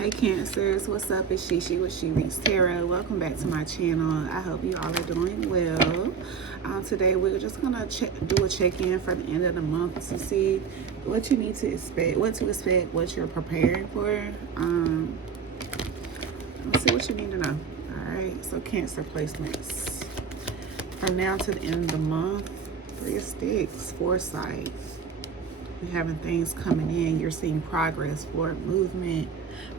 Hey Cancers, what's up? It's Shishi with She Reads Tarot. Welcome back to my channel. I hope you all are doing well. Today we're just gonna do a check-in for the end of the month to see what you need to expect, what you're preparing for. Let's see what you need to know. All right, so Cancer placements from now to the end of the month. 3 of Sticks, foresight. You're having things coming in. You're seeing progress, forward movement,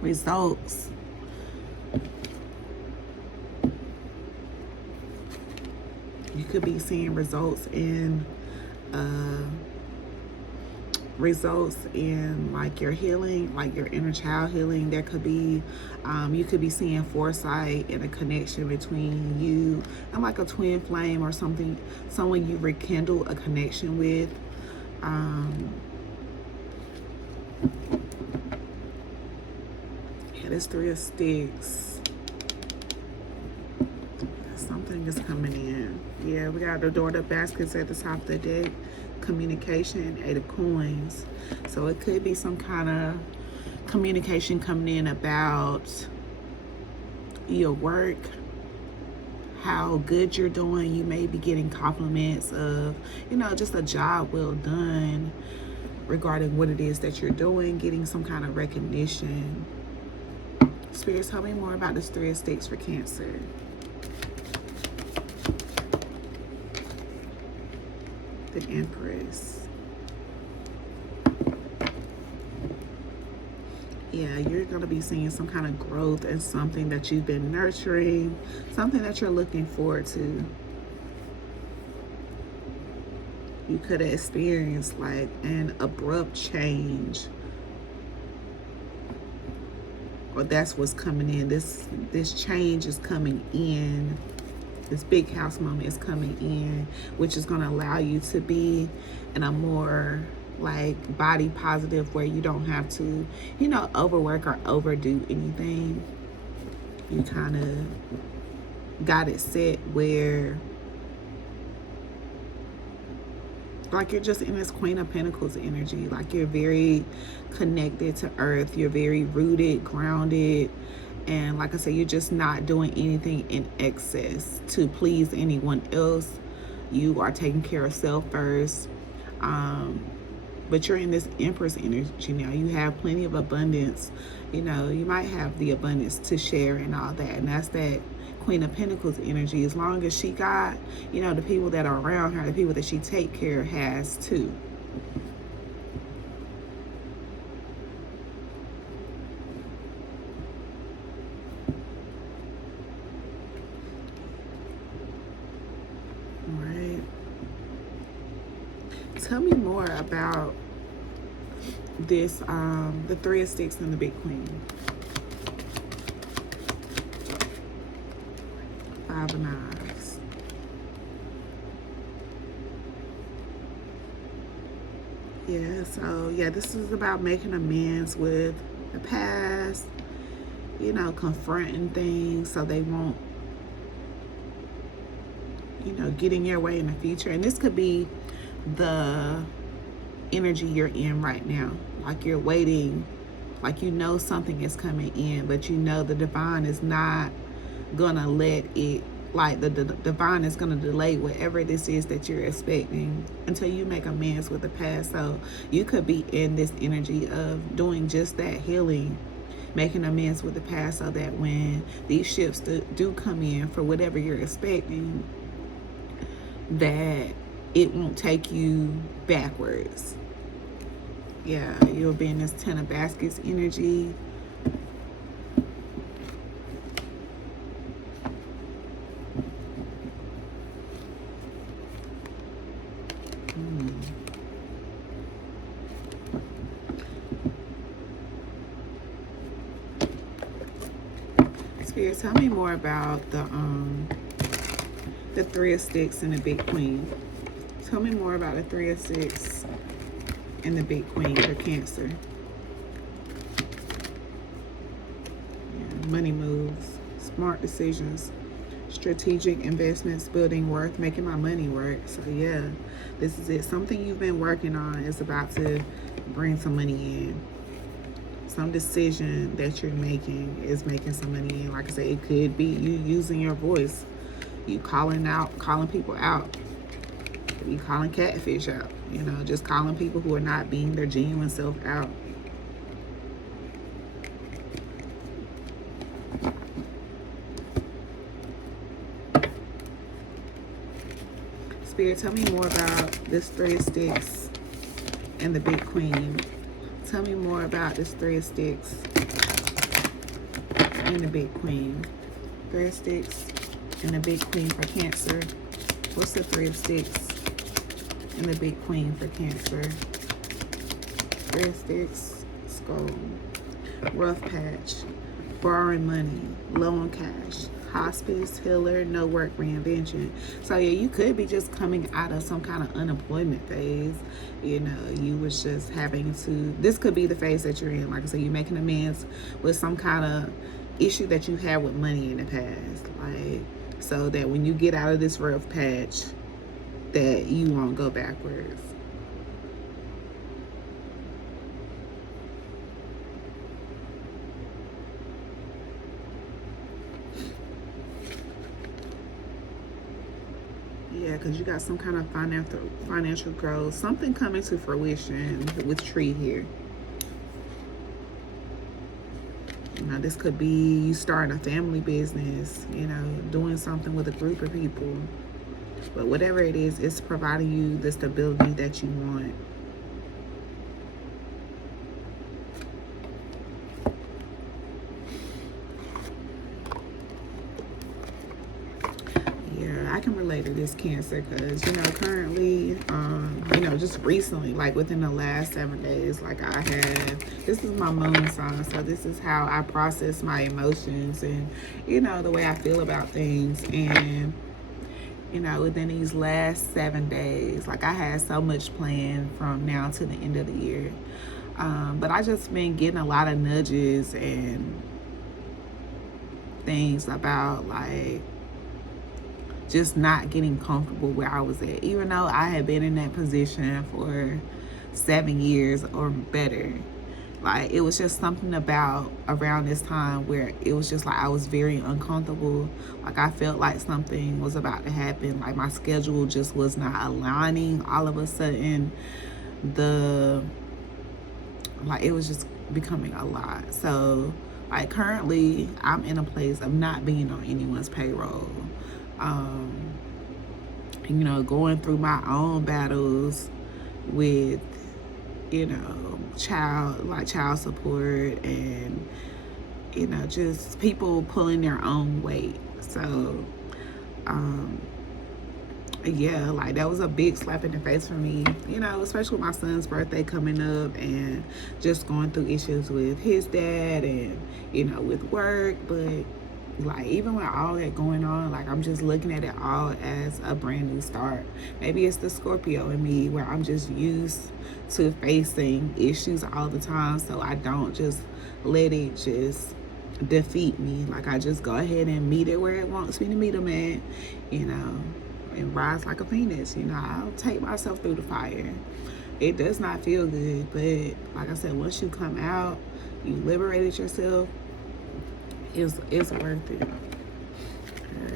results. You could be seeing results in like your healing, like your inner child healing. There could be you could be seeing foresight and a connection between you and like a twin flame or something, someone you rekindle a connection with. Yeah, this 3 of Sticks. Something is coming in. Yeah, we got the Door of Baskets at the top of the deck. Communication, 8 of Coins. So it could be some kind of communication coming in about your work, how good you're doing. You may be getting compliments of, just a job well done regarding what it is that you're doing, getting some kind of recognition. Spirit, tell me more about this 3 of Sticks for Cancer. The Empress. Yeah, you're going to be seeing some kind of growth in something that you've been nurturing, something that you're looking forward to. You could have experienced like an abrupt change, or that's what's coming in. This change is coming in. This big house moment is coming in, which is going to allow you to be in a more like body positive, where you don't have to, overwork or overdo anything. You kind of got it set where like you're just in this Queen of Pentacles energy. Like you're very connected to earth. You're very rooted, grounded. And like I said, you're just not doing anything in excess to please anyone else. You are taking care of self first. But you're in this Empress energy now. You have plenty of abundance. You might have the abundance to share and all that. And that's that Queen of Pentacles energy. As long as she got, the people that are around her, the people that she take care of has too. Tell me more about this, the 3 of Sticks and the Big Queen. 5 of Knives. Yeah, so yeah, this is about making amends with the past, confronting things so they won't, get in your way in the future. And this could be the energy you're in right now. Like you're waiting, like something is coming in, but the divine is not gonna let it, like the divine is gonna delay whatever this is that you're expecting until you make amends with the past. So you could be in this energy of doing just that, healing, making amends with the past, so that when these shifts do come in for whatever you're expecting, that it won't take you backwards. Yeah, you'll be in this 10 of Baskets energy. Spirit, tell me more about the 3 of Sticks and the Big Queen. Tell me more about the 3 of Sticks and the Big Queen for Cancer. Yeah, money moves, smart decisions, strategic investments, building worth, making my money work. So yeah, this is it. Something you've been working on is about to bring some money in. some decision that you're making is making some money. And like I said, it could be you using your voice, you calling people out, you calling catfish out, you know, just calling people who are not being their genuine self out. Spirit, tell me more about this Three of Sticks and the Big Queen. Tell me more about this Three of Sticks and the Big Queen. Three of Sticks and the Big Queen for Cancer. What's the Three of Sticks and the Big Queen for Cancer? Three of Sticks, Skull, rough patch, borrowing money, low on cash, hospice, healer, no work, reinvention. So yeah, you could be just coming out of some kind of unemployment phase. You know, you was just having to, this could be the phase that you're in. Like I said, you're making amends with some kind of issue that you had with money in the past. Like, so that when you get out of this rough patch, that you won't go backwards. Yeah, because you got some kind of financial growth, something coming to fruition with Tree here. You know, this could be you starting a family business, you know, doing something with a group of people. But whatever it is, it's providing you the stability that you want. I can relate to this, Cancer, because, you know, currently, you know, just recently, like within the last 7 days, like I had, this is my moon sign, so this is how I process my emotions and, you know, the way I feel about things. And, you know, within these last 7 days, like I had so much planned from now to the end of the year. But I just been getting a lot of nudges and things about, like, just not getting comfortable where I was at, even though I had been in that position for 7 years or better. Like, it was just something about around this time where it was just like I was very uncomfortable. Like, I felt like something was about to happen. Like, my schedule just was not aligning. All of a sudden, it was just becoming a lot. So, like, currently, I'm in a place of not being on anyone's payroll. You know, going through my own battles with, you know, child support and, you know, just people pulling their own weight. So, yeah, like that was a big slap in the face for me, you know, especially with my son's birthday coming up and just going through issues with his dad and, you know, with work. But like, even with all that going on, like, I'm just looking at it all as a brand new start. Maybe it's the Scorpio in me where I'm just used to facing issues all the time, so I don't just let it just defeat me. Like, I just go ahead and meet it where it wants me to meet them at, you know, and rise like a phoenix. You know, I'll take myself through the fire. It does not feel good, but like I said, once you come out, you liberated yourself, it's worth it. All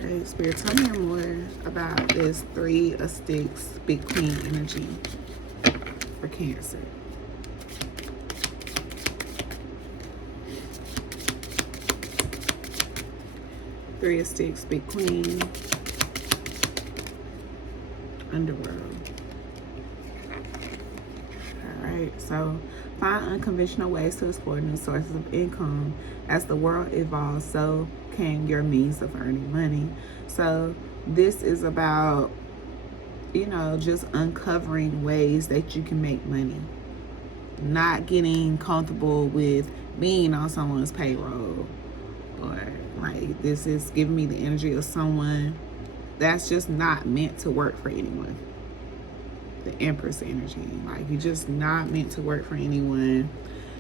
right, Spirit, tell me more about this Three of Sticks, Big Queen energy for Cancer. Three of Sticks, Big Queen, Underworld. All right, so find unconventional ways to explore new sources of income. As the world evolves, so can your means of earning money. So this is about, you know, just uncovering ways that you can make money. Not getting comfortable with being on someone's payroll. Or, like, this is giving me the energy of someone that's just not meant to work for anyone. The Empress energy. Like, you're just not meant to work for anyone.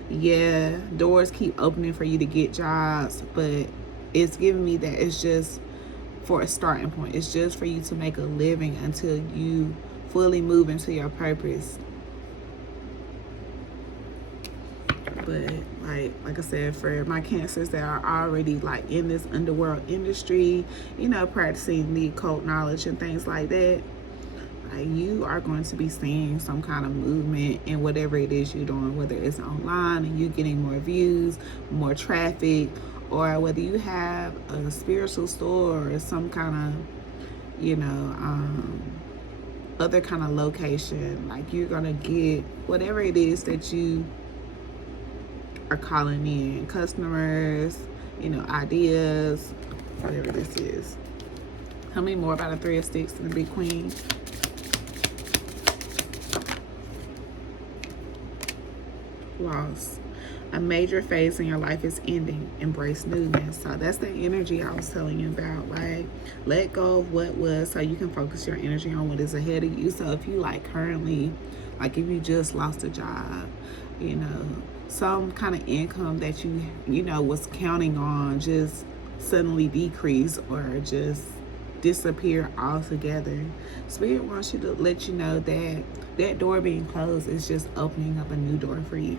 Yeah, doors keep opening for you to get jobs, but it's giving me that it's just for a starting point. It's just for you to make a living until you fully move into your purpose. But like I said, for my Cancers that are already like in this underworld industry, you know, practicing the occult knowledge and things like that, like you are going to be seeing some kind of movement in whatever it is you're doing, whether it's online and you getting more views, more traffic, or whether you have a spiritual store or some kind of, you know, other kind of location. Like you're gonna get whatever it is that you are calling in, customers, you know, ideas, whatever this is. Tell me more about a Three of Sticks and the Big Queen. Loss. A major phase in your life is ending. Embrace newness. So that's the energy I was telling you about. Like, let go of what was so you can focus your energy on what is ahead of you. So if you like currently, like if you just lost a job, you know, some kind of income that you know was counting on just suddenly decrease or just disappear altogether, Spirit wants you to let you know that that door being closed is just opening up a new door for you.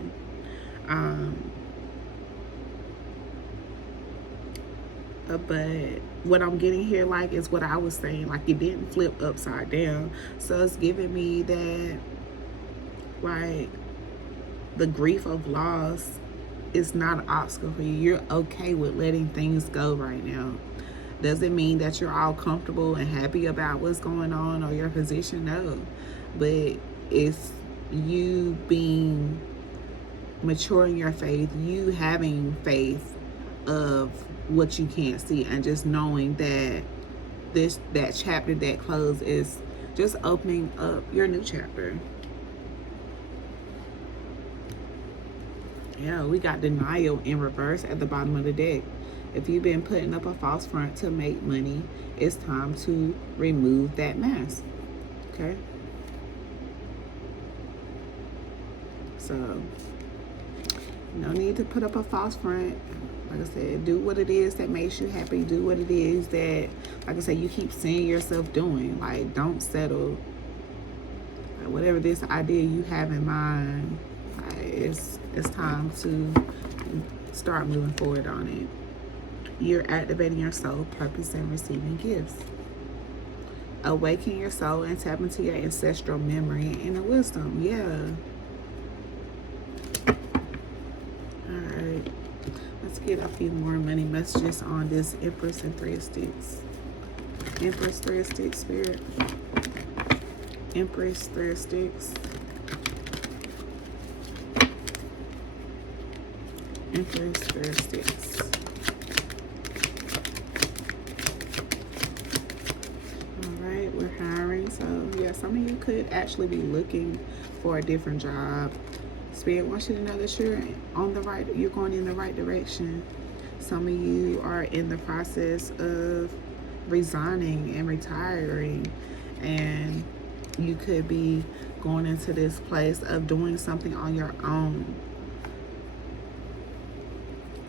But what I'm getting here, like, is what I was saying, like it didn't flip upside down. So it's giving me that, like, the grief of loss is not an obstacle for you. You're okay with letting things go right now. Doesn't mean that you're all comfortable and happy about what's going on or your position, no. But it's you being mature in your faith, you having faith of what you can't see, and just knowing that that chapter that closed is just opening up your new chapter. Yeah, we got denial in reverse at the bottom of the deck. If you've been putting up a false front to make money, it's time to remove that mask. Okay? So, no need to put up a false front. Like I said, do what it is that makes you happy. Do what it is that, like I said, you keep seeing yourself doing. Like, don't settle. Like, whatever this idea you have in mind, like, it's time to start moving forward on it. You're activating your soul purpose and receiving gifts. Awaken your soul and tap into your ancestral memory and inner wisdom. Yeah. Alright. Let's get a few more money messages on this Empress and Three of Sticks. Empress, Three of Sticks, Spirit. Empress, Three of Sticks. Empress, Three of Sticks. Alright, we're hiring. So, yeah, some of you could actually be looking for a different job. Spirit wants you to know that you're going in the right direction. Some of you are in the process of resigning and retiring, and you could be going into this place of doing something on your own.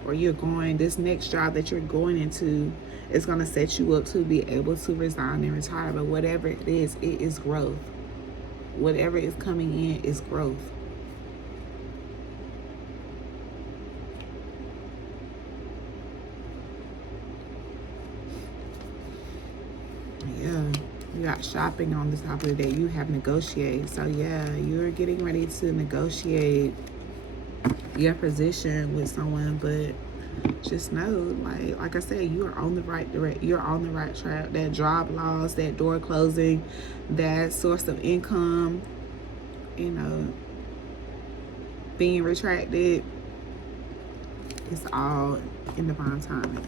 Or this next job that you're going into is going to set you up to be able to resign and retire. But whatever it is growth. Whatever is coming in is growth. Yeah, you got shopping on the top of the day. You have negotiate. So yeah, you're getting ready to negotiate your position with someone, but just know, like I said, you are on the right you're on the right track. That job loss, that door closing, that source of income, you know, being retracted, it's all in divine timing.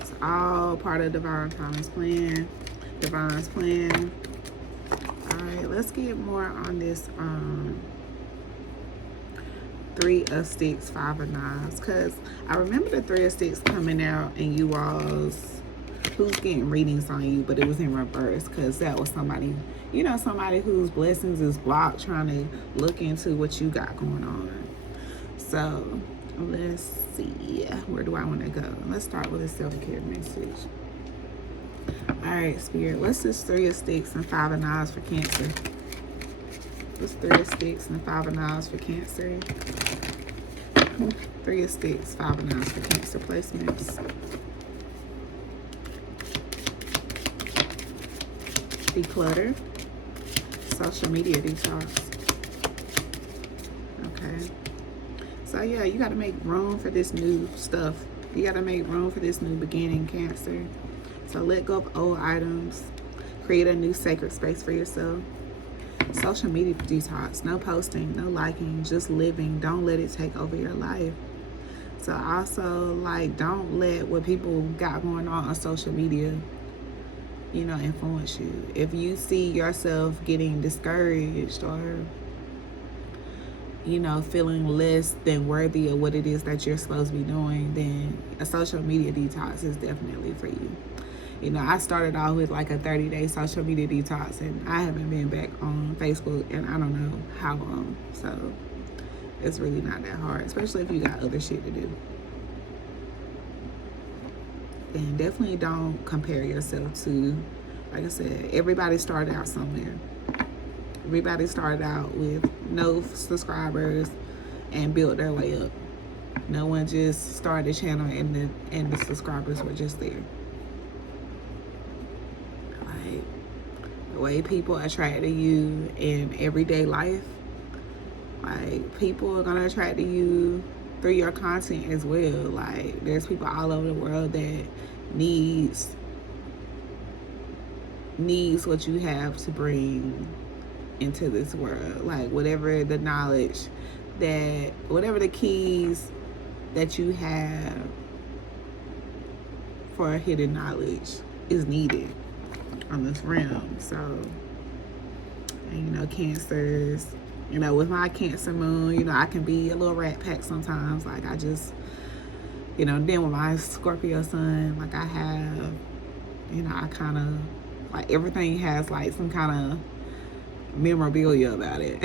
It's all part of divine timing's plan. Divine's plan. All right, let's get more on this Three of Sticks, Five of Knives, because I remember the Three of Sticks coming out and you all's who's getting readings on you, but it was in reverse because that was somebody, you know, somebody whose blessings is blocked, trying to look into what you got going on. So let's see, where do I want to go? Let's start with a self-care message. All right, Spirit, what's this Three of Sticks and Five of Knives for Cancer? What's Three of Sticks and Five of Knives for Cancer? Three of Sticks, Five of Nines for Cancer placements. Declutter. Social media detox. Okay. So yeah, you got to make room for this new stuff. You got to make room for this new beginning, Cancer. So let go of old items. Create a new sacred space for yourself. Social media detox. No posting, no liking, just living. Don't let it take over your life. So also, like, don't let what people got going on social media, you know, influence you. If you see yourself getting discouraged or, you know, feeling less than worthy of what it is that you're supposed to be doing, then a social media detox is definitely for you. You know, I started off with like a 30-day social media detox, and I haven't been back on Facebook in I don't know how long. So it's really not that hard, especially if you got other shit to do. And definitely don't compare yourself to, like I said, everybody started out somewhere. Everybody started out with no subscribers and built their way up. No one just started a channel and the subscribers were just there. Like, the way people attract to you in everyday life, like, people are gonna attract to you through your content as well. Like, there's people all over the world that needs what you have to bring into this world. Like, whatever the knowledge that, whatever the keys that you have for hidden knowledge is needed on this realm. So, and you know, Cancers, you know, with my Cancer moon, you know, I can be a little rat pack sometimes. Like, I just, you know, then with my Scorpio sun, like, I have, you know, I kind of, like, everything has like some kind of memorabilia about it.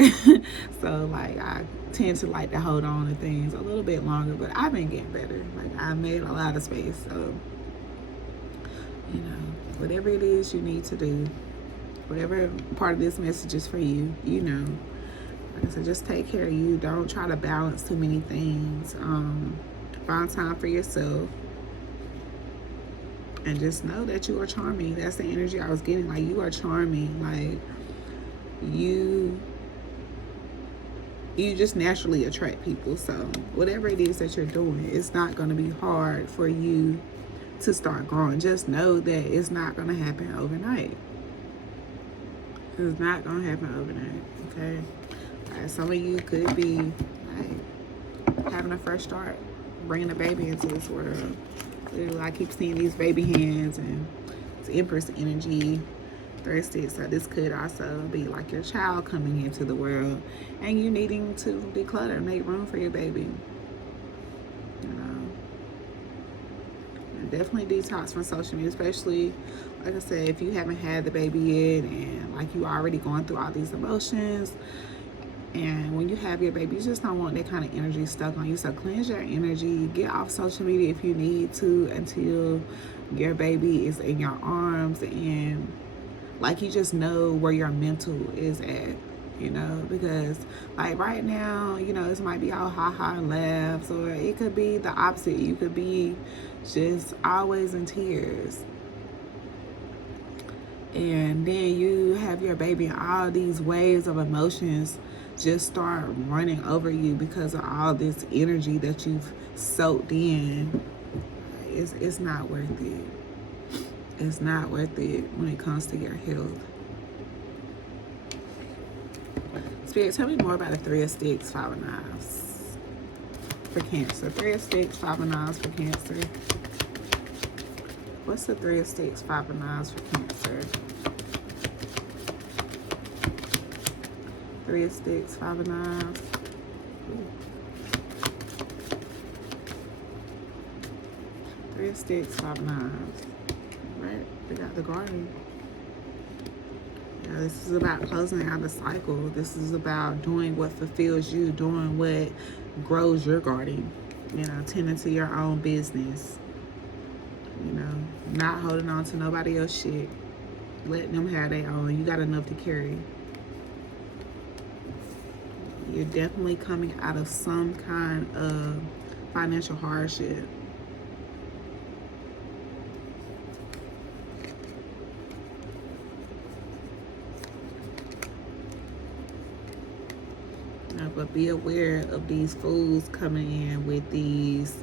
So like, I tend to like to hold on to things a little bit longer, but I've been getting better. Like, I made a lot of space. So, you know, whatever it is you need to do, whatever part of this message is for you, you know, like I said, just take care of you. Don't try to balance too many things. Find time for yourself. And just know that you are charming. That's the energy I was getting. Like, you are charming. Like, you just naturally attract people. So whatever it is that you're doing, it's not going to be hard for you to start growing. Just know that it's not going to happen overnight. It's not going to happen overnight. Okay. Some of you could be like having a fresh start, bringing a baby into this world. I keep seeing these baby hands, and it's Empress energy, Thursday. So this could also be like your child coming into the world and you needing to declutter, make room for your baby. You know, and definitely detox from social media, especially, like I said, if you haven't had the baby yet and like you already going through all these emotions. And when you have your baby, you just don't want that kind of energy stuck on you. So cleanse your energy. Get off social media if you need to until your baby is in your arms. And like, you just know where your mental is at, you know. Because like right now, you know, this might be all ha-ha and laughs. Or it could be the opposite. You could be just always in tears. And then you have your baby and all these waves of emotions just start running over you because of all this energy that you've soaked in. It's not worth it. It's not worth it when it comes to your health. Spirit, tell me more about the Three of Sticks, Five of Knives for Cancer. Three of Sticks, Five of Knives for Cancer. What's the Three of Sticks, Five of Knives for Cancer? Three of Sticks, Five of Knives. Ooh. Three of Sticks, Five of Knives. Right, we got the Garden. Yeah, this is about closing out the cycle. This is about doing what fulfills you, doing what grows your garden. You know, tending to your own business. You know, not holding on to nobody else's shit. Letting them have their own. You got enough to carry. You're definitely coming out of some kind of financial hardship. But be aware of these fools coming in with these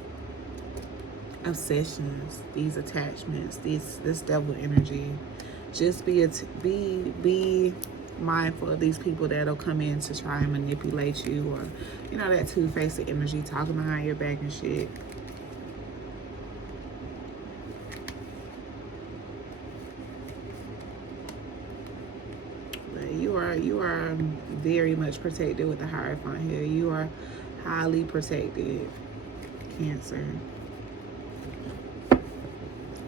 obsessions, these attachments, this devil energy. Just be mindful of these people that'll come in to try and manipulate you, or that two-faced energy, talking behind your back and shit. But you are very much protected with the Hierophant here. You are highly protected, Cancer.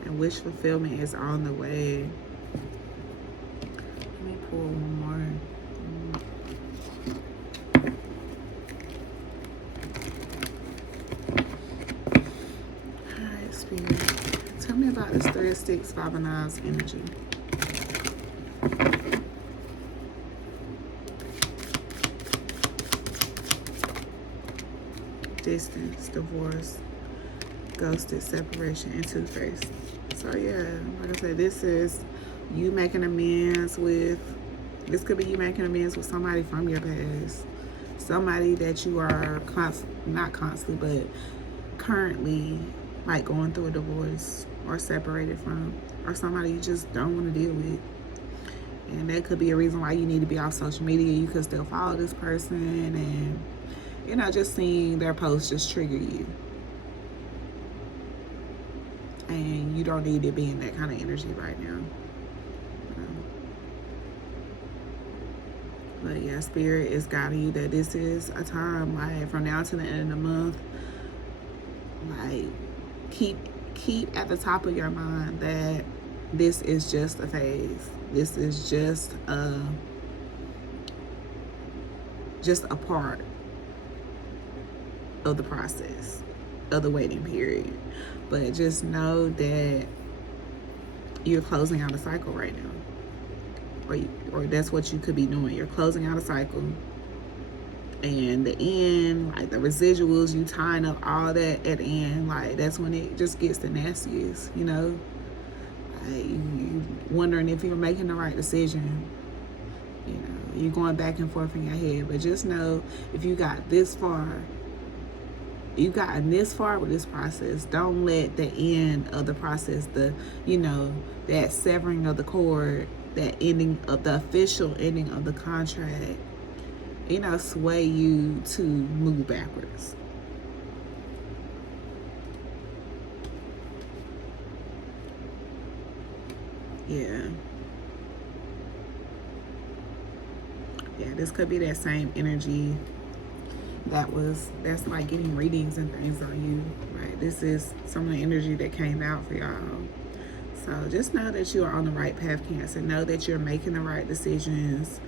And wish fulfillment is on the way. Let me pull one more. Alright, Spirit. Tell me about this 3 of Sticks, 5 of Knives energy. Distance, divorce, ghosted, separation, and two-faced. So yeah, like I said, this is you making amends with, this could be you making amends with somebody from your past. Somebody that you are not constantly, but currently like going through a divorce or separated from, or somebody you just don't want to deal with. And that could be a reason why you need to be off social media. You could still follow this person, and just seeing their posts just trigger you. And you don't need to be in that kind of energy right now. But yeah, Spirit is guiding you that this is a time, like from now to the end of the month, like keep at the top of your mind that this is just a phase. This is just a part of the process, of the waiting period. But just know that you're closing out a cycle right now, or that's what you could be doing. You're closing out a cycle, and the end, like the residuals, you tying up all that at the end, like that's when it just gets the nastiest. Like you wondering if you're making the right decision. You're going back and forth in your head. But just know, if you got this far, you've gotten this far with this process, don't let the end of the process, that severing of the cord, that ending of the official ending of the contract, sway you to move backwards. Yeah, this could be that same energy that's like getting readings and things on you, right? This is some of the energy that came out for y'all. So just know that you are on the right path, Cancer. Know that you're making the right decisions.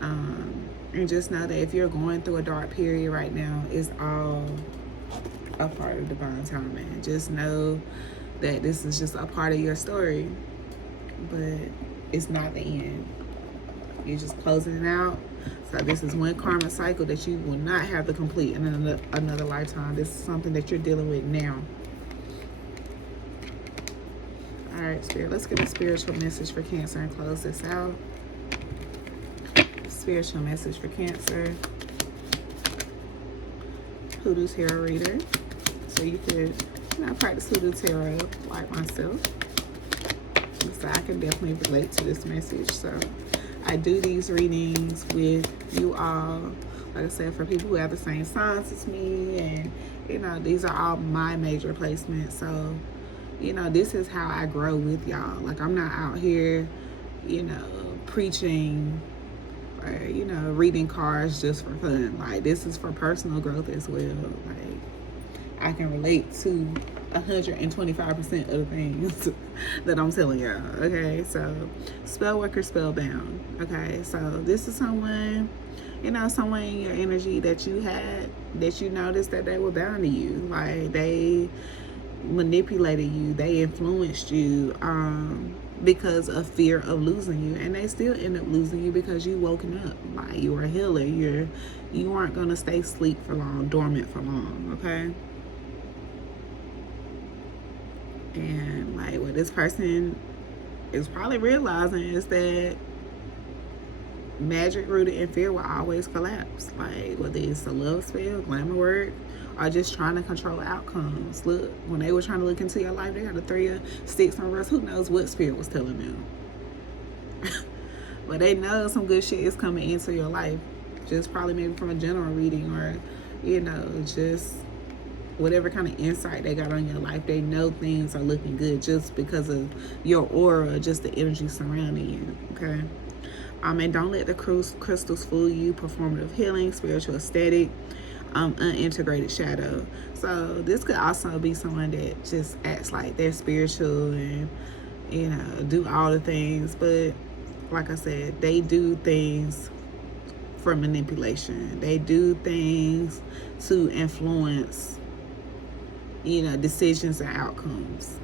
And just know that if you're going through a dark period right now, it's all a part of divine timing. Just know that this is just a part of your story, but it's not the end. You're just closing it out. So this is one karma cycle that you will not have to complete in another lifetime. This is something that you're dealing with now. All right, Spirit, let's get a spiritual message for Cancer and close this out. Spiritual message for Cancer. Hoodoo Tarot reader. So you could, practice Hoodoo Tarot like myself. So I can definitely relate to this message. So I do these readings with you all, like I said, for people who have the same signs as me, and these are all my major placements. So this is how I grow with y'all. Like, I'm not out here preaching or reading cards just for fun. Like, this is for personal growth as well. Like, I can relate to 125% of the things that I'm telling y'all. Okay, so spell worker, spellbound. Okay, so this is someone, someone in your energy that you had, that you noticed that they were bound to you. Like, they manipulated you, they influenced you, because of fear of losing you, and they still end up losing you because you woken up. Like, you are a healer. You aren't gonna stay asleep for long, dormant for long, okay? And like what this person is probably realizing is that magic rooted in fear will always collapse. Like, whether it's a love spell, glamour work, or just trying to control outcomes. Look, when they were trying to look into your life, they got a 3 of sticks in reverse. Who knows what spirit was telling them? But they know some good shit is coming into your life. Just probably maybe from a general reading, or, you know, just whatever kind of insight they got on your life. They know things are looking good just because of your aura, just the energy surrounding you, okay? And don't let the crystals fool you. Performative healing, spiritual aesthetic, unintegrated shadow. So this could also be someone that just acts like they're spiritual and, you know, do all the things, but like I said, they do things for manipulation. They do things to influence, you know, decisions and outcomes.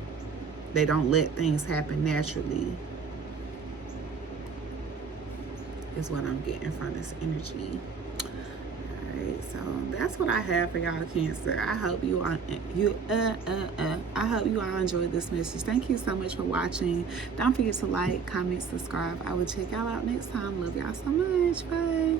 They don't let things happen naturally, is what I'm getting from this energy. Alright, so that's what I have for y'all, Cancer. I hope you all enjoyed this message. Thank you so much for watching. Don't forget to like, comment, subscribe. I will check y'all out next time. Love y'all so much. Bye.